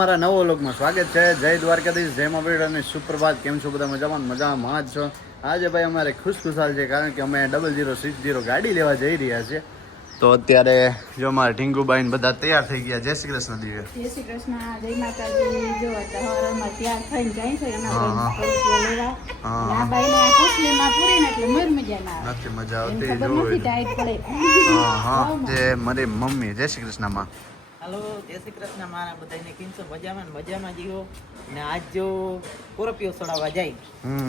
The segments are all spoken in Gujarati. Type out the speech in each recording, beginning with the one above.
મારા નવો લોકમાં સ્વાગત છે. જય દ્વારકાધીશ, જય મા ભીડ અને સુપ્રભાત. કેમ છો બધા? મજામાં જ છો? આજે ભાઈ અમારે ખુશખુશાલ છે, કારણ કે અમે 0060 ગાડી લેવા જઈ રહ્યા છીએ. તો અત્યારે જો મારા ઢીંગુબાઈ ને બધા તૈયાર થઈ ગયા. જય શ્રી કૃષ્ણ દિવ્ય. જય શ્રી કૃષ્ણ, જય માતાજી. જો હવારમાં તૈયાર થઈને જાય છે એના લેવા. આ બાઈને આ કોસલીમાં પૂરીને એટલે મજા ના આવે. નથી મજા આવતી. ખબર નથી ટાઈટ પડે. જે મારી મમ્મી. જય શ્રી કૃષ્ણ માં. હાલો, જય શ્રી કૃષ્ણ. મારા બધાને કેમ છો? મજામાં જીવો. ને આજ જો કોરપીઓ સોડાવવા જાય,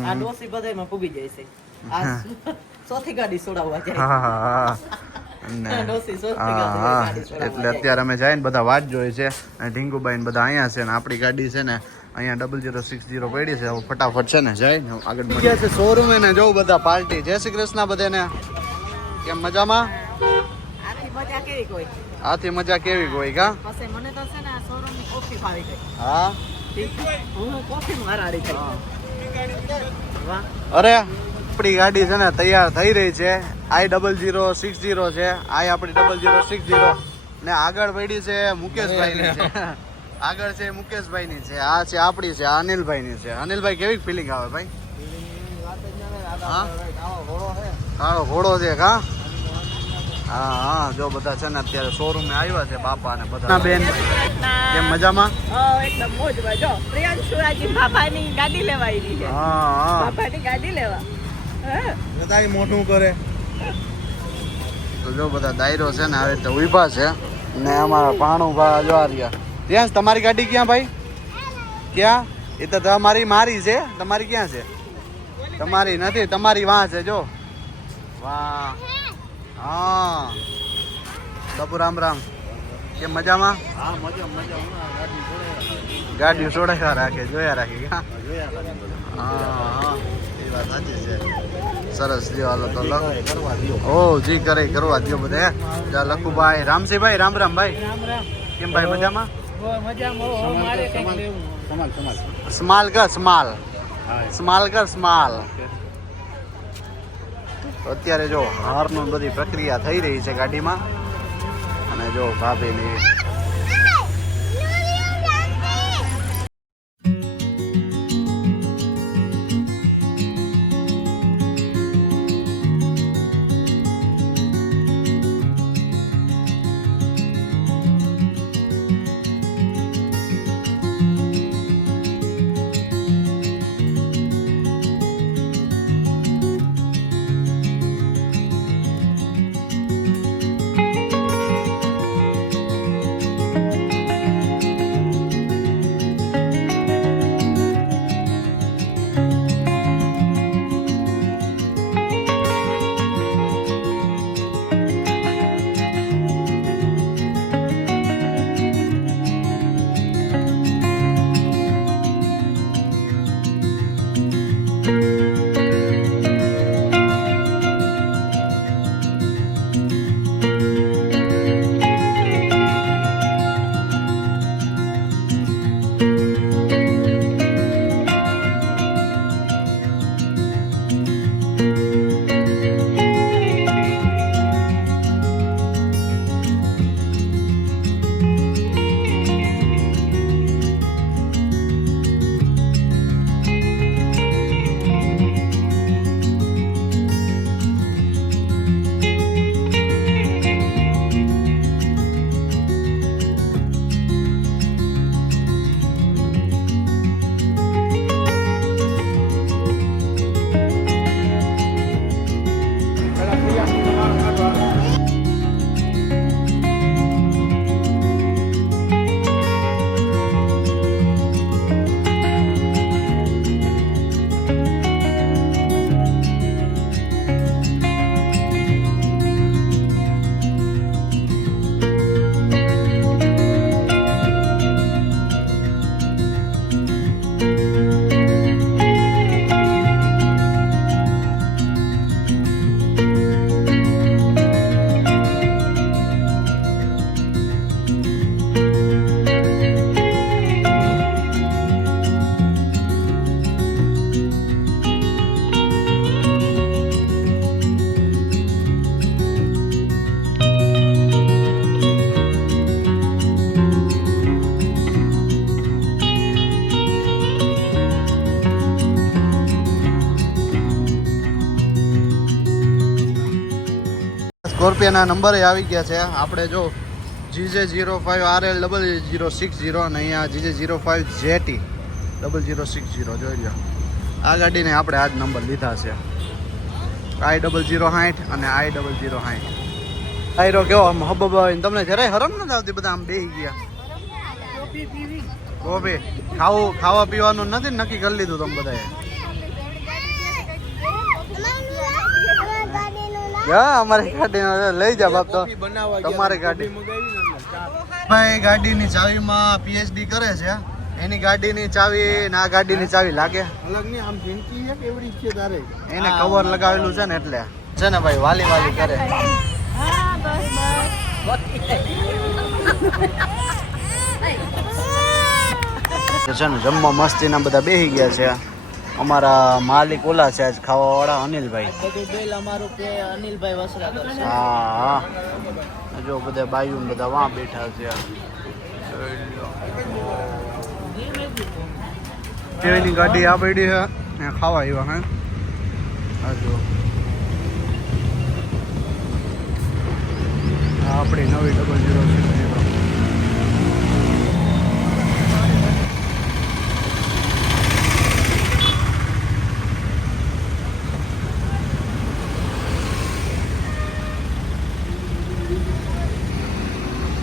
આ ડોસી બધામાં પૂગી જાય છે. આ ચોથી ગાડી સોડાવવા જાય. એટલે અત્યારે અમે જાય ને બધા વાટ જોઈ છે. ઢીંગુબાઈ ને બધા અહીંયા છે ને આપણી ગાડી છે ને અહીંયા 0060 પડી છે. ફટાફટ છે ને જાય ને આગળ ગયા છે શોરૂમ ને જોઉં બધા પાર્ટી. જય શ્રી કૃષ્ણ બધાને. કેમ મજામાં? મજા કેવી કોઈ આથી મજા કેવી કોઈ કા? પછી મને તો છે ને આ શોરૂમ ની કોફી ભાવી ગઈ. હા, હું કોફી મારાડી થઈ. વાહ, અરે આપણી ગાડી છે ને તૈયાર થઈ રહી છે. I0060 છે. આપણી 0060 ને આગળ પડી છે મુકેશભાઈ ની છે. આગળ છે મુકેશભાઈ ની છે. આ છે આપણી છે અનિલભાઈ ની છે. અનિલભાઈ કેવી ફિલિંગ આવે ભાઈ? કાળો ઘોડો છે કા? હા, જો બધા છે ને અત્યારે શોરૂમ માં આવ્યા છે બાપા ને બધા. બેન કેમ મજામાં? એકદમ મોજમાં. જો પ્રિયાંશુ આજે બાપાની ગાડી લેવા આવી છે. બાપાની ગાડી લેવા બધાય મોટું કરે. તો જો બધા દાયરો છે ને આવી રીતે ઉભા છે ને અમારા પાણું ભા જો આ રહ્યા. ત્યાં તમારી ગાડી ક્યાં ભાઈ? ક્યાં? એ તો મારી છે. તમારી ક્યાં છે? તમારી નથી, તમારી વાં છે. જો વાહ. હા બાપુ, રામ રામ. કેમ મજામાં? હા, મજા. ગાડી છોડાયા રાખે, જોયા રાખી. હા, એ વાત સાચી છે. સરસ. જો હાલો તો કરવા દો. ઓ જી કરે કરવા દો બધે. જા લખુભાઈ, રામસિંહભાઈ, રામ રામ ભાઈ. કેમ ભાઈ મજામાં? સ્માલ કર સ્માલ. અત્યારે જો હારનું બધી પ્રક્રિયા થઈ રહી છે ગાડીમાં. અને જો ભાભીની સ્કોર્પિયોના નંબર આવી ગયા છે આપણે જો GJ05RL0060 અને અહીંયા GJ05JT 0060 જોઈ લો. આ ગાડીને આપણે આ જ નંબર લીધા છે I0060 અને I0060. આયરો કેવો આમ હબબ તમને જરાય હરમ નથી આવતી? બધા આમ બેહી ગયા. કોફી ખાવા પીવાનું નથી નક્કી કરી લીધું તમે બધાએ? અમારી ગાડી લઈ જા બાપ. તો તમારી ગાડી ભાઈ ગાડીની ચાવીમાં PhD કરે છે. એની ગાડીની ચાવી ને આ ગાડીની ચાવી લાગે અલગ નહીં, આમ ફેંકી છે કેવડી છે તારે? એને કવર લગાવેલું છે ને એટલે છે ને ભાઈ વાલી વાલી કરે. હા બસ છે ને જમવા મસ્તીના બધા બેસી ગયા છે. અમારા માલિક ઓલા છે આજ ખાવા વાળા અનિલભાઈ. બધું બેલ અમારું કે અનિલભાઈ વસરા કરશે. હા જો બધા બાયુ બધા વાં બેઠા છે. કેવીની ગાડી આ પડી છે ખાવા આવ્યા હે. આ જો આપણી નવી 0060.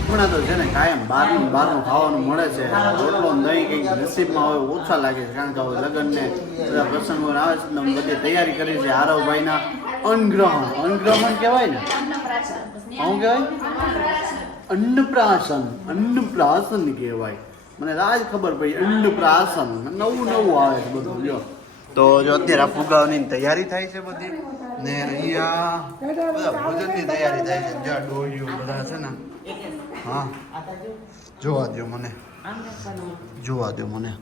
હમણાં તો છે ને કાયમ બહારનું ખાવાનું મળે છે. રોટલો ને દહીં કંઈક નસીબમાં હવે ઓછા લાગે છે, કારણ કે હવે લગ્ન ને બધા પ્રસંગો આવે છે ને બધી તૈયારી કરી છે. આરવભાઈના અન્નગ્રહણ કહેવાય ને, શું કહેવાય? અન્નપ્રાશન કહેવાય. મને આજ ખબર પડી અન્નપ્રાશન. નવું આવે છે બધું. જો તો જો અત્યારે આ ફુગાવાની તૈયારી થાય છે બધી ને અહીંયા બધા ભોજનની તૈયારી થાય છે. જ્યાં ડોહીઓ બધા છે ને. હા જોવા દો મને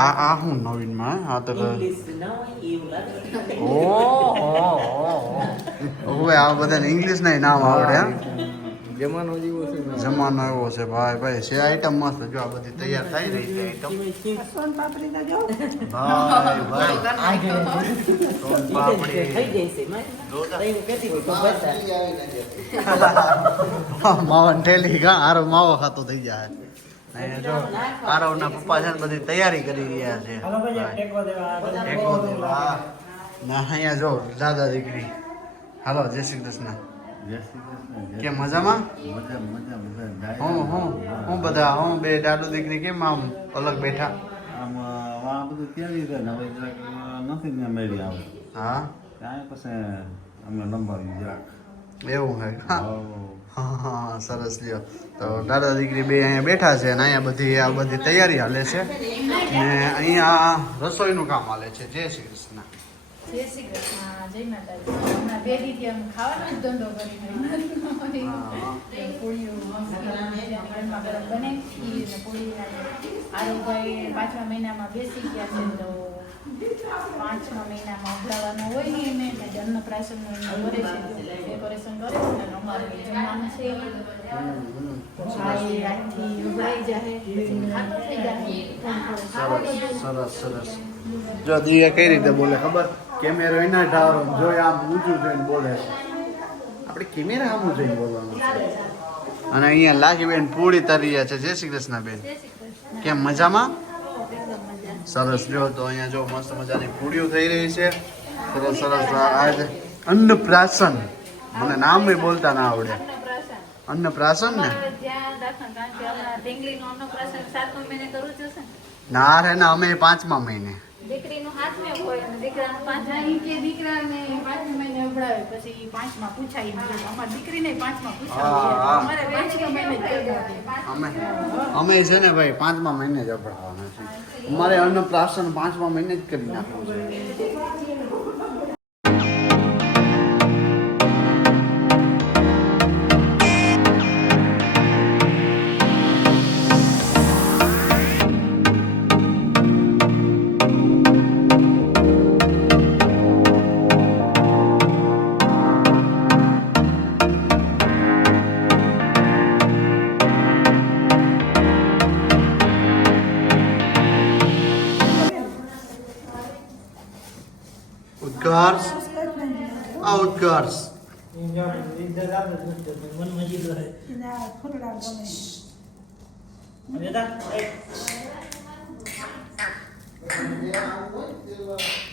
આ હું નવીનમાં આ તો ઓહો આ બધાને ઇંગ્લિશ ના નામ આવડે. જમાનો જેવો છે. જમાનો એવો છે ભાઈ છે. આઈટમ મસ્ત. જો આ બધી તૈયાર થઈ રહી છે આઈટમ. માવન ઠેલી કા આરો માવો ખાતો થઈ જાય. જો આરવના પપ્પા છે ને બધી તૈયારી કરી રહ્યા છે. ટેકો દેવા ના અહીંયા જો દાદા દીકરી. હાલો જય શ્રી કૃષ્ણ. કેમ મજામાં? હું બધા હું બે દાદુ દીકરી કેમ આમ અલગ બેઠા? હા એવું હે. હા સરસ લ્યો. તો દાદા દીકરી બે અહીંયા બેઠા છે અને અહીંયા બધી તૈયારી હાલે છે ને અહીંયા રસોઈનું કામ હાલે છે. જય શ્રી કૃષ્ણ. જય શ્રી કૃષ્ણ. જય માતાજી. હમણાં બે દીથી આમ ખાવાનો જ ધંધો કરીને પૂરીઓ ઘરમાં ગરમ બને ને પૂરી આરોભાઈ 5મા મહિનામાં બેસી ગયા છે. તો 5મા મહિનામાં ઉભરાવાનો હોય ને એને અન્નપ્રાશનનું કરે છે, ડેકોરેશન કરે છે ને અમારે જમવાનું છે. આજથી ઉભરાઈ જાય ખાતો થઈ જાય. સરસ. જો દિયા કઈ રીતે બોલે ખબર? કેમેરો એના ઢારો જોઈ આમ ઊંચું જોઈને બોલે. આપણે કેમેરા આમ જોઈને બોલવાનું છે. અને અહીંયા લાગીબેન પૂરી તરી રહ્યા છે. જય શ્રી કૃષ્ણ બેન. કેમ મજામાં? સરસ. જો તો અહીંયા જો મસ્ત મજાની પૂરીઓ થઈ રહી છે. સરસ. આજે અન્નપ્રાશન. મને નામ બોલતા ના આવડે. અન્નપ્રાશન ને ના રે ના અમે 5મા મહિને. દીકરીનું 7મે હોય અને દીકરાનું 5મા. કે દીકરાને 5મા મહિને ઉભરાવે પછી 5મા પૂછાય. અમારી દીકરીને 5મા પૂછાય. અમારે 5મા મહિને જ અમે છે ને ભાઈ 5મા મહિને જ અપડાવવાના છે. અમારે અન્નપ્રાશન 5મા મહિને જ કરી નાખવું છે. ઉત્કર્ષ એના ફૂલડા ગમે જે આવું હોય તે